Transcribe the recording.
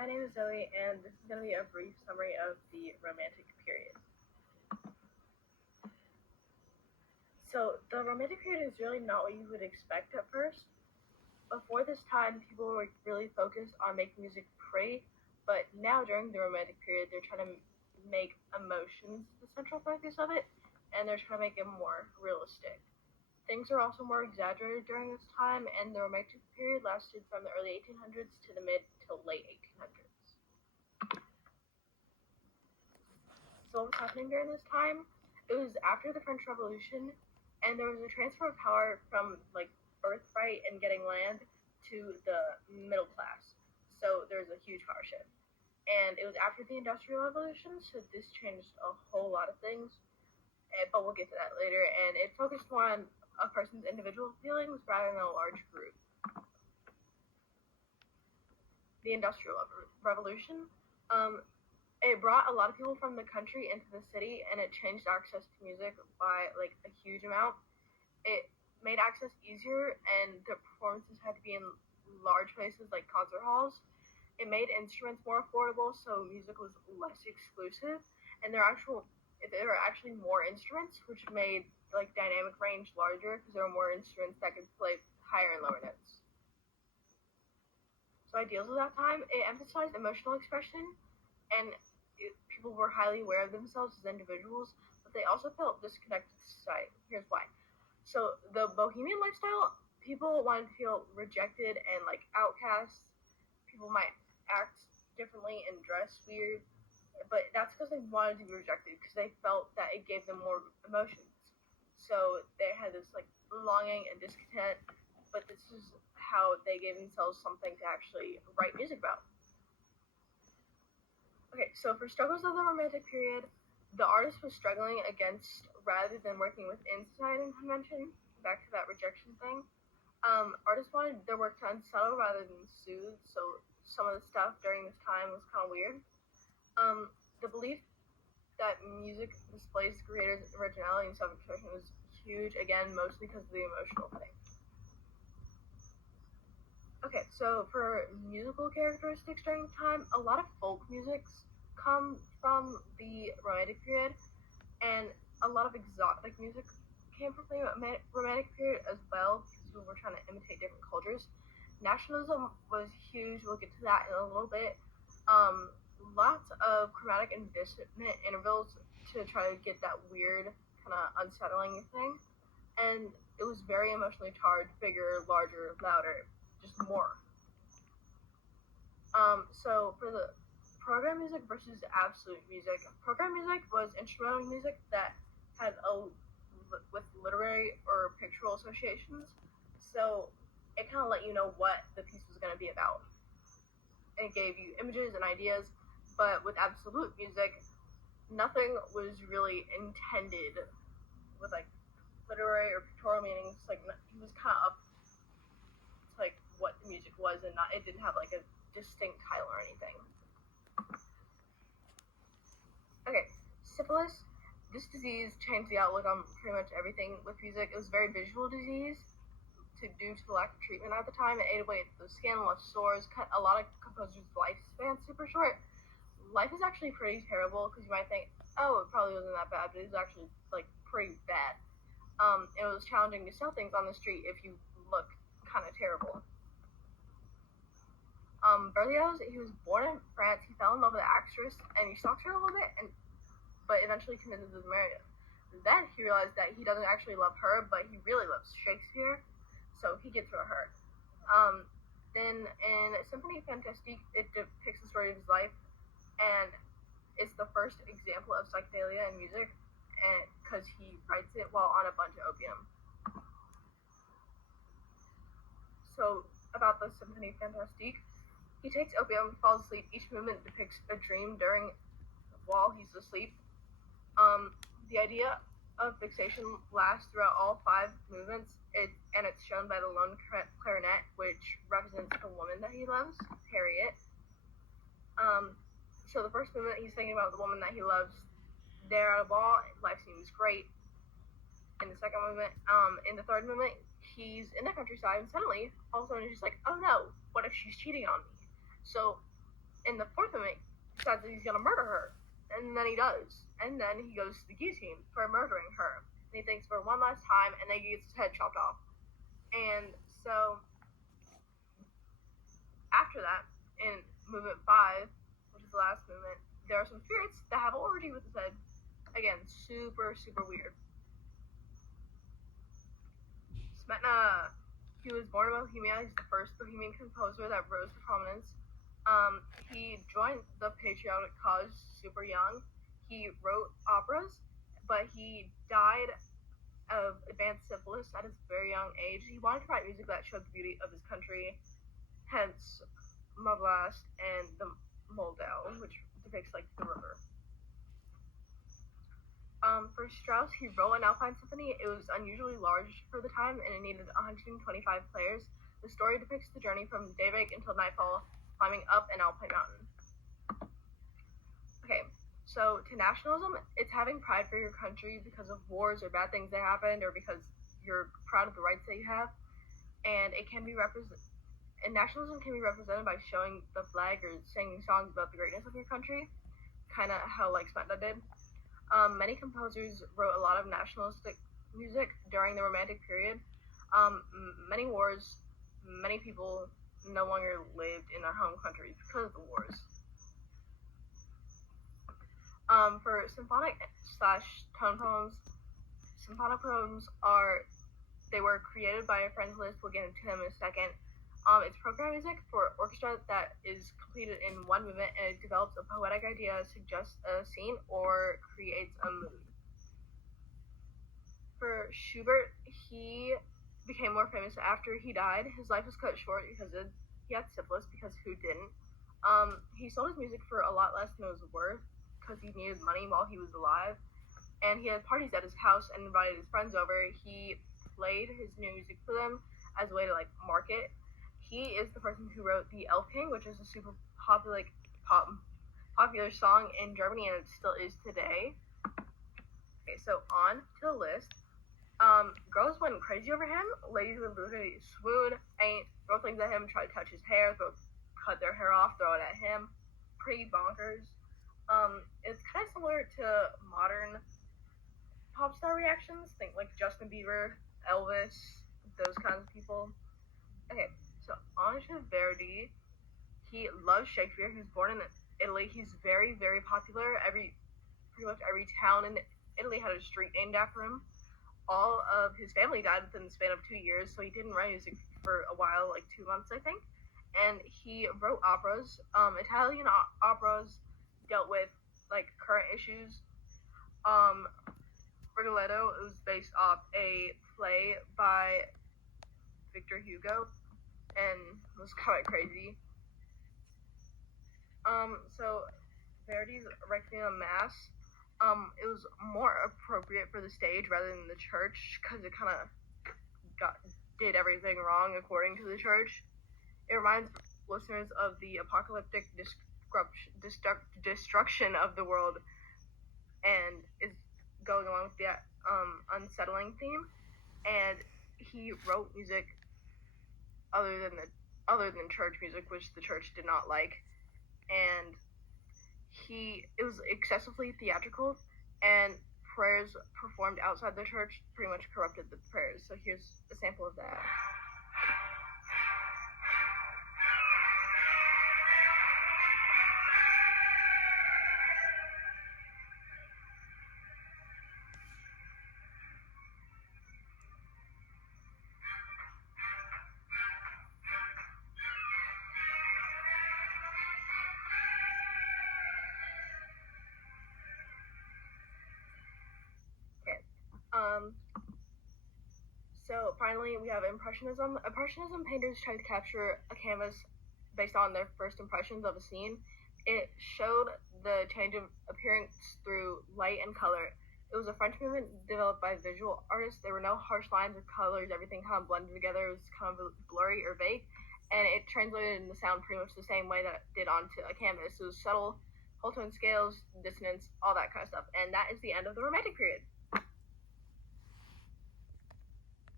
My name is Zoe, and this is going to be a brief summary of the Romantic period. So, the Romantic period is really not what you would expect at first. Before this time, people were really focused on making music pretty, but now during the Romantic period, they're trying to make emotions the central focus of it, and they're trying to make it more realistic. Things are also more exaggerated during this time, and the Romantic period lasted from the early 1800s to the mid to late 1800s. So what was happening during this time? It was after the French Revolution, and there was a transfer of power from like birthright and getting land to the middle class. So there was a huge power shift. And it was after the Industrial Revolution, so this changed a whole lot of things. But we'll get to that later. And it focused more on a person's individual feelings rather than a large group. The Industrial Revolution. It brought a lot of people from the country into the city, and it changed access to music by like a huge amount. It made access easier, and the performances had to be in large places like concert halls. It made instruments more affordable, so music was less exclusive, and there were actually more instruments, which made like dynamic range larger because there were more instruments that could play higher and lower notes. So ideals of that time, it emphasized emotional expression, and people were highly aware of themselves as individuals, but they also felt disconnected to society. Here's why. So the bohemian lifestyle, people wanted to feel rejected and like outcasts. People might act differently and dress weird, but that's because they wanted to be rejected because they felt that it gave them more emotions. So they had this like longing and discontent, but this is how they gave themselves something to actually write music about. Okay, so for struggles of the Romantic period, the artist was struggling against rather than working within society and convention. Back to that rejection thing. Artists wanted their work to unsettle rather than soothe, so some of the stuff during this time was kind of weird. The belief that music displays the creator's originality and self-expression was huge, again, mostly because of the emotional thing. Okay, so for musical characteristics during the time, a lot of folk musics come from the Romantic period, and a lot of exotic music came from the Romantic period as well, because people were trying to imitate different cultures. Nationalism was huge. We'll get to that in a little bit. Lots of chromatic and dissonant intervals to try to get that weird, kind of unsettling thing. And it was very emotionally charged, bigger, larger, louder, just more. So for the program music versus absolute music, program music was instrumental music that had with literary or pictorial associations. So it kind of let you know what the piece was going to be about. And it gave you images and ideas. But with absolute music, nothing was really intended with like literary or pictorial meanings. Like he was kind of up to like what the music was, and not it didn't have like a distinct title or anything. Okay, syphilis. This disease changed the outlook on pretty much everything with music. It was a very visual disease due to the lack of treatment at the time. It ate away at the skin, left sores, cut a lot of composers' lifespan super short. Life is actually pretty terrible because you might think, oh, it probably wasn't that bad, but it was actually like pretty bad. It was challenging to sell things on the street if you look kind of terrible. Berlioz, he was born in France. He fell in love with an actress, and he stalked her a little bit, but eventually committed to marry her. Then he realized that he doesn't actually love her, but he really loves Shakespeare, so he gets with her. Then in Symphonie Fantastique, it depicts the story of his life, and it's the first example of psychedelia in music, and because he writes it while on a bunch of opium. So about the Symphonie Fantastique, he takes opium, falls asleep. Each movement depicts a dream while he's asleep. The idea of fixation lasts throughout all 5 movements, and it's shown by the lone clarinet, which represents the woman that he loves, Harriet. So the first movement, he's thinking about the woman that he loves. They're at a ball, life seems great. In the second movement, in the third movement, he's in the countryside, and suddenly, all of a sudden, he's just like, oh no, what if she's cheating on me? So in the fourth movement, decides that he's gonna murder her, and then he does, and then he goes to the guillotine for murdering her, and he thinks for one last time, and then he gets his head chopped off. And so after that, in movement 5, which is the last movement, there are some spirits that have an orgy with his head. Again, super, super weird. Smetana. He was born in Bohemia. He's the first Bohemian composer that rose to prominence. He joined the patriotic cause super young. He wrote operas, but he died of advanced syphilis at his very young age. He wanted to write music that showed the beauty of his country, hence Mudblast and the Moldau, which depicts like the river. For Strauss, he wrote an Alpine Symphony. It was unusually large for the time, and it needed 125 players. The story depicts the journey from daybreak until nightfall, climbing up an Alpine mountain. Okay, so to nationalism, it's having pride for your country because of wars or bad things that happened, or because you're proud of the rights that you have. And it can be and nationalism can be represented by showing the flag or singing songs about the greatness of your country, kind of how like Smetana did. Many composers wrote a lot of nationalistic music during the Romantic period. Many wars, many people no longer lived in their home countries because of the wars. For symphonic/tone poems, symphonic poems they were created by a friends list. We'll get into them in a second. It's program music for orchestra that is completed in one movement, and it develops a poetic idea, suggests a scene, or creates a mood. For Schubert, he became more famous after he died. His life was cut short because he had syphilis, because who didn't? He sold his music for a lot less than it was worth because he needed money while he was alive. And he had parties at his house and invited his friends over. He played his new music for them as a way to like market. He is the person who wrote the Elf King, which is a super popular song in Germany, and it still is today. Okay, so on to the list. Girls went crazy over him. Ladies would literally swoon, throw things at him, try to touch his hair, cut their hair off, throw it at him. Pretty bonkers. It's kind of similar to modern pop star reactions. Think like Justin Bieber, Elvis, those kinds of people. Okay, so on to Verdi. He loves Shakespeare. He was born in Italy. He's very, very popular. Pretty much every town in Italy had a street named after him. All of his family died within the span of 2 years, so he didn't write music for a while, like 2 months, I think. And he wrote operas. Italian operas dealt with like current issues. Rigoletto was based off a play by Victor Hugo, and it was kind of crazy. So Verdi's Requiem Mass, it was more appropriate for the stage rather than the church because it kind of did everything wrong according to the church. It reminds listeners of the apocalyptic destruction of the world, and is going along with the unsettling theme. And he wrote music other than church music, which the church did not like, and it was excessively theatrical, and prayers performed outside the church pretty much corrupted the prayers. So here's a sample of that. So finally, we have Impressionism. Impressionism painters tried to capture a canvas based on their first impressions of a scene. It showed the change of appearance through light and color. It was a French movement developed by visual artists. There were no harsh lines or colors. Everything kind of blended together. It was kind of blurry or vague, and it translated into sound pretty much the same way that it did onto a canvas. It was subtle, whole tone scales, dissonance, all that kind of stuff. And that is the end of the Romantic period.